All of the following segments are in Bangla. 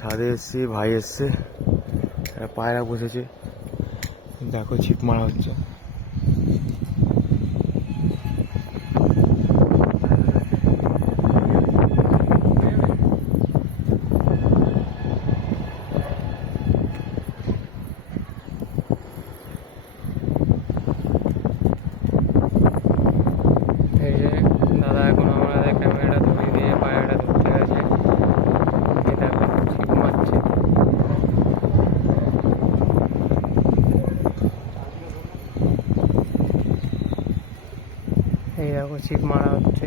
ছাদে এসছি, ভাই এসছে, পায়রা বসেছে, দেখো ছিপ মারা হচ্ছে। এই যে দাদা এখন আমাদের ক্যামেরাটা ধরে দিয়ে পায়রাটা ধরতে গেছে, দেখো ছিপ মারছে। এই দেখো ছিপ মারা হচ্ছে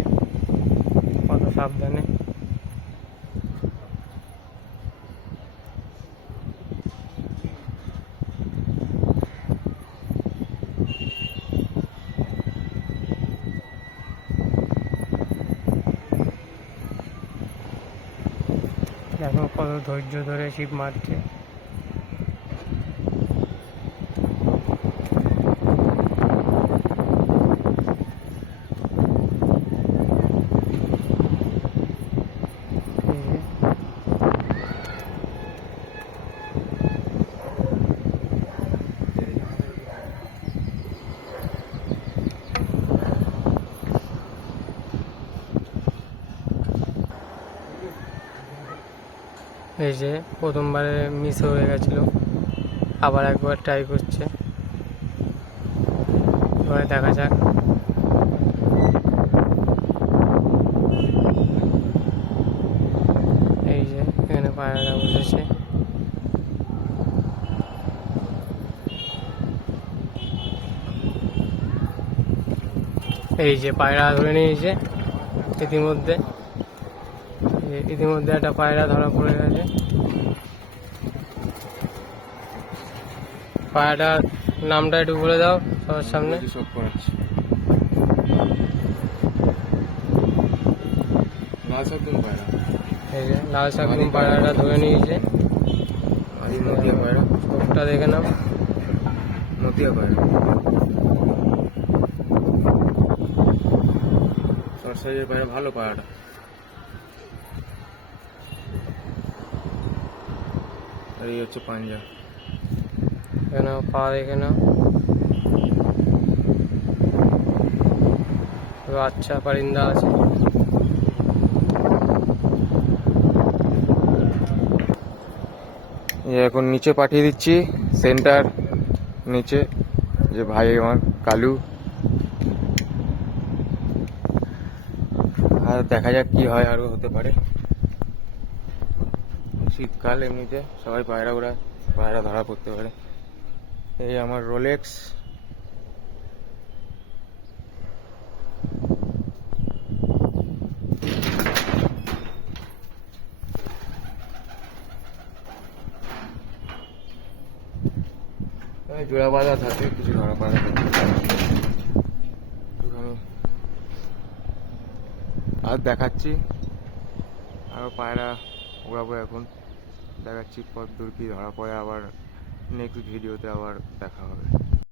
কত সাবধানে। দেখো কত ধৈর্য ধরে ছিপ মারছে। এই যে প্রথমবারে মিস হয়ে গেছিলো, আবার একবার ট্রাই করছে, এবারে দেখা যাক। এই যে এখানে পায়রাটা বসেছে, এই যে পায়রা ধরে নিয়েছে ইতিমধ্যে। ইতিমধ্যে একটা পায়রা ধরা পড়ে গেছে। পায়রাটার নামটা একটু বলে দাও সবার সামনে। এই যে লাল শাকদুম পায়রাটা ধরে নিয়েছে। চোখটা দেখে নাও, নদিয়া পায়রা, শর্ট সাইজের পায়রা, ভালো পায়রাটা। আর এই হচ্ছে পাঞ্জা, এখানে পা দেখে নাও, আচ্ছা পারিন্দা আছে। এখন নিচে পাঠিয়ে দিচ্ছি, সেন্টার নিচে, যে ভাই আমার কালু। আর দেখা যাক কি হয়, আরো হতে পারে। শীতকাল, এমনিতে সবাই পায়রা ধরা পড়তে পারে। এই আমার রোলেক্স, জোড়া বাঁধা থাকে, কিছু ধরা পায়রা আর দেখাচ্ছি। আরো পায়রা উড়াবো এখন, দেখাচ্ছি কতদূর কি ধরা পড়ে। আবার নেক্সট ভিডিওতে আবার দেখা হবে।